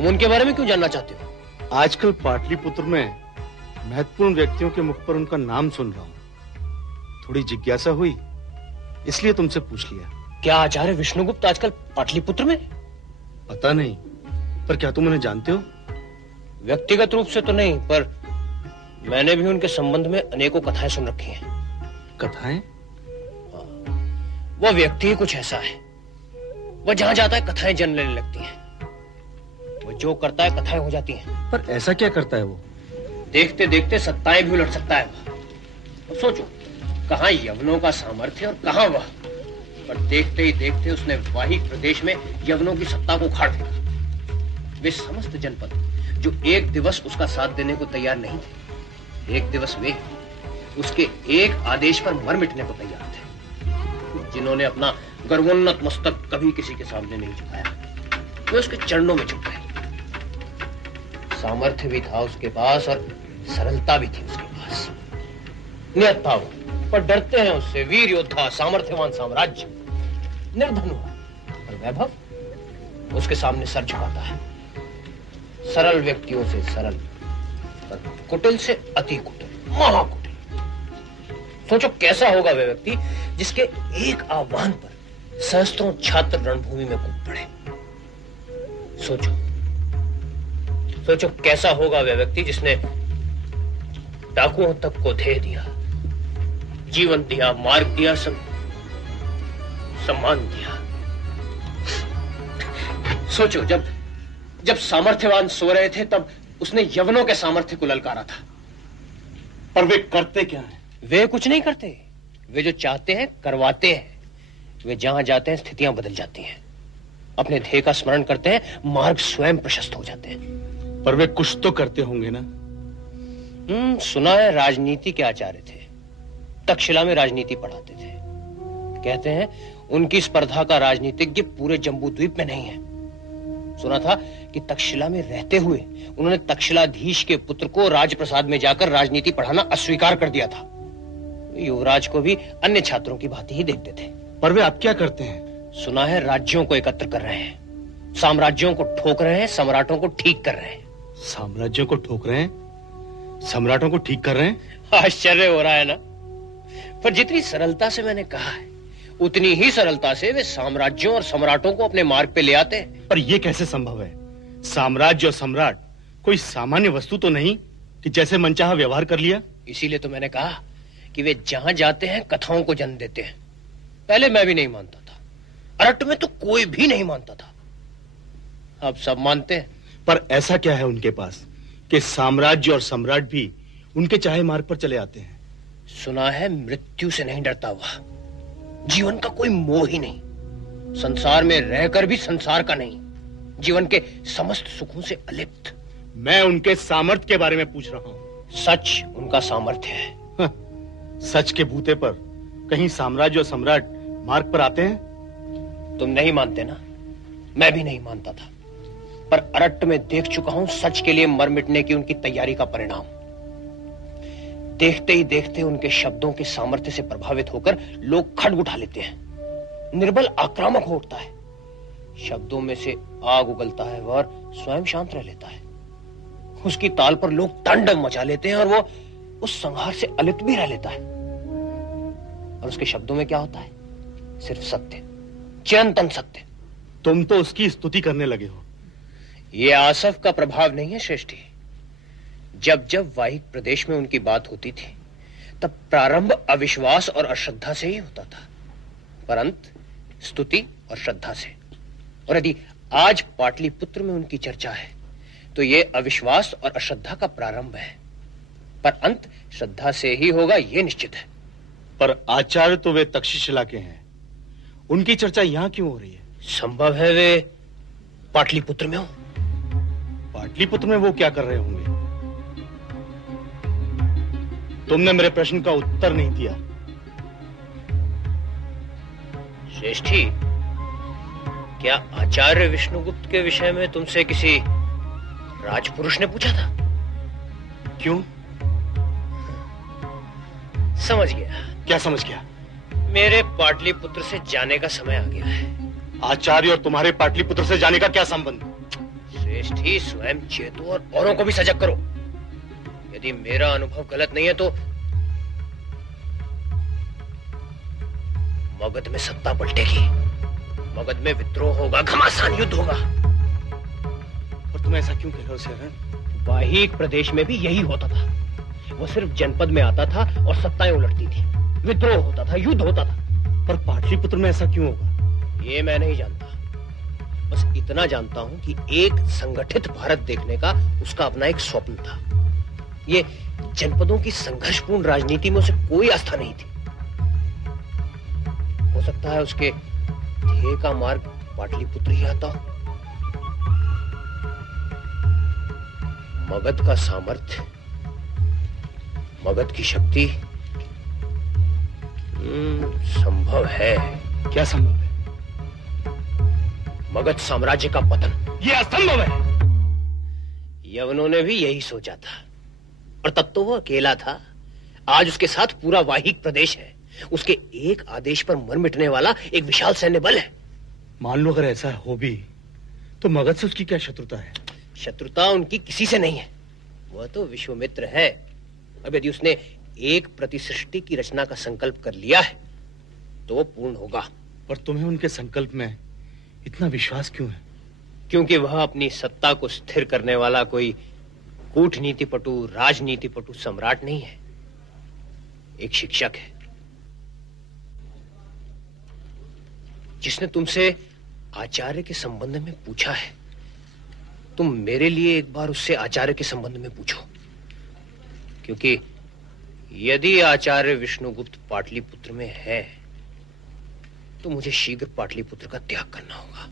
तुम उनके बारे में क्यों जानना चाहते हो? आजकल पाटलिपुत्र में महत्वपूर्ण व्यक्तियों के मुख पर उनका नाम सुन रहा हूं, थोड़ी जिज्ञासा हुई, इसलिए तुमसे पूछ लिया। क्या आचार्य विष्णुगुप्त आजकल पाटलिपुत्र में? पता नहीं, पर क्या तुम उन्हें जानते हो? व्यक्तिगत रूप से तो नहीं, पर मैंने भी उनके संबंध में अनेकों कथाएं सुन रखी हैं। कथाएं? वो व्यक्ति ही कुछ ऐसा है, वो जहां जाता है कथाएं जन्म लेने लगती हैं। वो जो करता है कथाएं हो जाती हैं। पर ऐसा क्या करता है वो? देखते देखते सत्ताएं भी उलट सकता है वो। अब सोचो, कहां यवनों का सामर्थ्य और कहां वह, पर देखते ही देखते उसने वाहिक प्रदेश में यवनों की सत्ता को उखाड़ फेंका। वे समस्त जनपद जो एक दिवस उसका साथ देने को तैयार नहीं थे, एक दिवस वे उसके एक आदेश पर मर मिटने को तैयार थे। जिन्होंने अपना गर्वोन्नत मस्तक कभी किसी के सामने नहीं झुकाया, वे उसके चरणों में झुक गए। सामर्थ्य भी था उसके पास और सरलता भी थी उसके पास। नियत था वो, पर डरते हैं उससे वीर योद्धा, सामर्थ्यवान साम्राज्य। निर्धन हुआ, पर वैभव उसके सामने सर झुकाता है। सरल व्यक्तियों से सरल, पर कुटिल से अति कुटिल, महाकुटिल। सोचो कैसा होगा वह व्यक्ति जिसके एक आह्वान पर सहस्त्रों छात्र रणभूमि में कूद पड़े। सोचो सोचो कैसा होगा वह व्यक्ति जिसने डाकुओं तक को धे दिया, जीवन दिया, मार्ग दिया, सम्मान दिया। सोचो जब सामर्थ्यवान सो रहे थे तब उसने यवनों के सामर्थ्य को ललकारा था। पर वे करते क्या हैं? वे कुछ नहीं करते, वे जो चाहते हैं करवाते हैं। वे जहां जाते हैं स्थितियां बदल जाती हैं, अपने ध्येय का स्मरण करते हैं, मार्ग स्वयं प्रशस्त हो जाते हैं। पर वे कुछ तो करते होंगे ना? सुना है राजनीति के आचार्य थे, तक्षशिला में राजनीति पढ़ाते थे। कहते हैं उनकी स्पर्धा का राजनीतिज्ञ पूरे जम्बू द्वीप में नहीं है। सुना था कि तक्षशिला में रहते हुए उन्होंने तक्षशिलाधीश के पुत्र को राजप्रसाद में जाकर राजनीति पढ़ाना अस्वीकार कर दिया था। युवराज को भी अन्य छात्रों की भांति ही देखते थे। पर वे अब क्या करते हैं? सुना है राज्यों को एकत्र कर रहे हैं, साम्राज्यों को ठोक रहे हैं, सम्राटों को ठीक कर रहे हैं। साम्राज्यों को ठोक रहे हैं, सम्राटों को ठीक कर रहे हैं? आश्चर्य हो रहा है ना? पर जितनी सरलता से मैंने कहा है, उतनी ही सरलता से वे साम्राज्यों और सम्राटों को अपने मार्ग पे ले आते हैं। पर यह कैसे संभव है? साम्राज्य और सम्राट कोई सामान्य वस्तु तो नहीं कि जैसे मनचाहा व्यवहार कर लिया। इसीलिए तो मैंने कहा कि वे जहां जाते हैं कथाओं को जन्म देते हैं। पहले मैं भी नहीं मानता था, अरट में तो कोई भी नहीं मानता था, अब सब मानते हैं। पर ऐसा क्या है उनके पास कि साम्राज्य और सम्राट भी उनके चाहे मार्ग पर चले आते हैं? सुना है मृत्यु से नहीं डरता हुआ, जीवन का कोई मोह ही नहीं, संसार में रहकर भी संसार का नहीं, जीवन के समस्त सुखों से अलिप्त। मैं उनके सामर्थ्य के बारे में पूछ रहा हूं। सच उनका सामर्थ्य है। सच के बूते पर कहीं साम्राज्य और सम्राट मार्ग पर आते हैं? तुम नहीं मानते ना, मैं भी नहीं मानता था, पर अरट्ट में देख चुका हूं सच के लिए मर मिटने की उनकी तैयारी का परिणाम। देखते ही देखते उनके शब्दों के सामर्थ्य से प्रभावित होकर लोग खड्ग उठा लेते हैं, निर्बल आक्रामक हो उठता है, शब्दों में से आग उगलता है और स्वयं शांत रह लेता है। उसकी ताल पर लोग तांडव मचा लेते हैं और वो उस संहार से अलिप्त भी रह लेता है। और उसके शब्दों में क्या होता है? सिर्फ सत्य, चिरंतन सत्य। तुम तो उसकी स्तुति करने लगे हो। यह आसफ का प्रभाव नहीं है श्रेष्ठी। जब जब वाहिक प्रदेश में उनकी बात होती थी तब प्रारंभ अविश्वास और अश्रद्धा से ही होता था, परंतु स्तुति और श्रद्धा से। और यदि आज पाटलिपुत्र में उनकी चर्चा है तो यह अविश्वास और अश्रद्धा का प्रारंभ है, पर अंत श्रद्धा से ही होगा, यह निश्चित है। पर आचार्य तो वे तक्षशिला के हैं, उनकी चर्चा यहां क्यों हो रही है? संभव है वे पाटलिपुत्र में हो। पाटलिपुत्र में वो क्या कर रहे होंगे? तुमने मेरे प्रश्न का उत्तर नहीं दिया। श्रेष्ठी, क्या आचार्य विष्णुगुप्त के विषय में तुमसे किसी राजपुरुष ने पूछा था? क्यों? समझ गया। क्या समझ गया? मेरे पाटलिपुत्र से जाने का समय आ गया है। आचार्य और तुम्हारे पाटलिपुत्र से जाने का क्या संबंध? श्रेष्ठ ही स्वयं चेतो और औरों को भी सजग करो। यदि मेरा अनुभव गलत नहीं है तो मगध में सत्ता पलटेगी, मगध में विद्रोह होगा, घमासान युद्ध होगा। और तुम ऐसा क्यों कह रहे हो सेरन? वाहिक प्रदेश में भी यही होता था। वो सिर्फ जनपद में आता था और सत्ताएं उलटती थी, विद्रोह होता था, युद्ध होता था। पर पाटलिपुत्र में ऐसा क्यों होगा? ये मैं नहीं जानता। बस इतना जानता हूं कि एक संगठित भारत देखने का उसका अपना एक स्वप्न था। ये जनपदों की संघर्षपूर्ण राजनीति में उसे कोई आस्था नहीं थी। हो सकता है उसके ध्येय का मार्ग पाटलिपुत्र ही आता हो। मगध का सामर्थ्य, मगध की शक्ति संभव है। क्या संभव है? मगध साम्राज्य का पतन। यह असंभव है। यवनों ने भी यही सोचा था, और तब तो वो अकेला था। आज उसके साथ पूरा वाहिक प्रदेश है। उसके एक आदेश पर मर मिटने वाला एक विशाल सैन्य बल है। मान लो अगर ऐसा हो भी तो मगध से उसकी क्या शत्रुता है? शत्रुता उनकी किसी से नहीं है। वह तो विश्वामित्र है। अब यदि उसने एक प्रतिसृष्टि की रचना का संकल्प कर लिया है तो वो पूर्ण होगा। पर तुम्हें उनके संकल्प में इतना विश्वास क्यों है? क्योंकि वह अपनी सत्ता को स्थिर करने वाला कोई कूटनीतिपटु, राजनीतिपटु सम्राट नहीं है, एक शिक्षक है जिसने तुमसे आचार्य के संबंध में पूछा है। तुम मेरे लिए एक बार उससे आचार्य के संबंध में पूछो, क्योंकि यदि आचार्य विष्णुगुप्त पाटलिपुत्र में है तो मुझे शीघ्र पाटलिपुत्र का त्याग करना होगा।